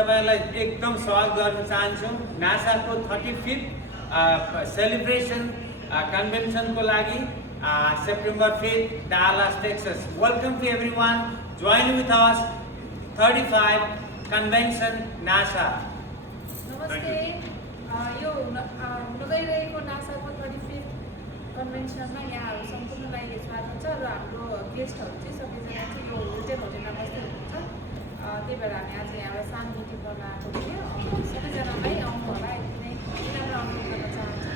तपाईलाई एकदम स्वागत गर्न चाहन्छु नासाको 35th सेलिब्रेसन कन्भेन्सनको लागि September 5th Dallas Texas. Welcome to everyone. Join with us 35 convention NASA. नमस्ते यो हुँदै रहेको नासाको 35th कन्भेन्सनमा यहाँहरू सम्पूर्णलाई स्वागत छ र हाम्रो गेस्टहरू चाहिँ सबैजना चाहिँ यो होटेलमा बस्दै हुनुहुन्छ। त्यही भएर हामी आज यहाँबाट सानो मिटिङ गर्न आएको थियौँ। सबैजनालाई आउनु होला यति नै अनुरोध गर्न चाहन्छु।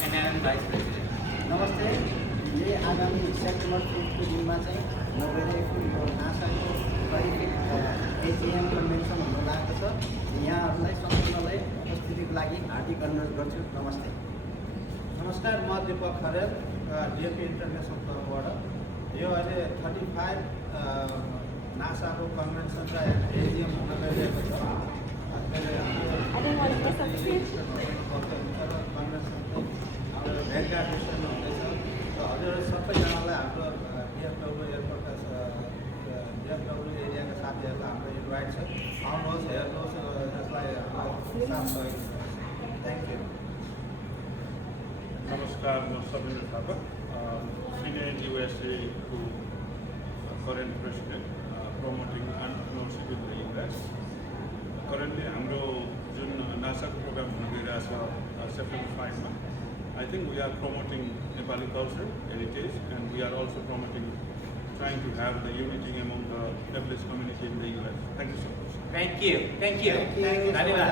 धन्यवाद। नमस्ते। ये आगामी सेप्टेम्बर 5 को दिनमा चाहिँ नगरिएको यो नासाको 35 एजिएम कन्भेन्सन हुन लागेको छ। यहाँहरूलाई सम्पूर्णलाई उपस्थितिको लागि हार्दिक अनुरोध गर्छु। नमस्ते। नमस्कार, म दीपक खरेल डिएपी इन्टरनेसनल तर्फबाट यो अहिले 35 नासाको कन्भेन्सन र एजिएम हुन गइरहेको छ। कन्भेन्सन हाम्रो भेटघाट हुँदैछ र हजुर सबैजनालाई हाम्रो डिएफडब्ल्यू एयरपोर्टका डिएफडब्ल्यू एरियाका साथीहरूलाई हाम्रो इन्भाइट छ। आउनुहोस्, हेर्नुहोस्, यसलाई साथ सहयोग thank you. Namaskar, I'm Sabir Thapa, senior in USA to current president, promoting entrepreneurship in the US. Currently, हाम्रो जुन NASA program हुँदैरहेको छ September 5 मा, I think we are promoting Nepali culture, heritage, and we are also promoting, trying to have the unity among the Nepalese community in the US. Thank you so much. Thank you. Thank you. Thank you. धन्यवाद।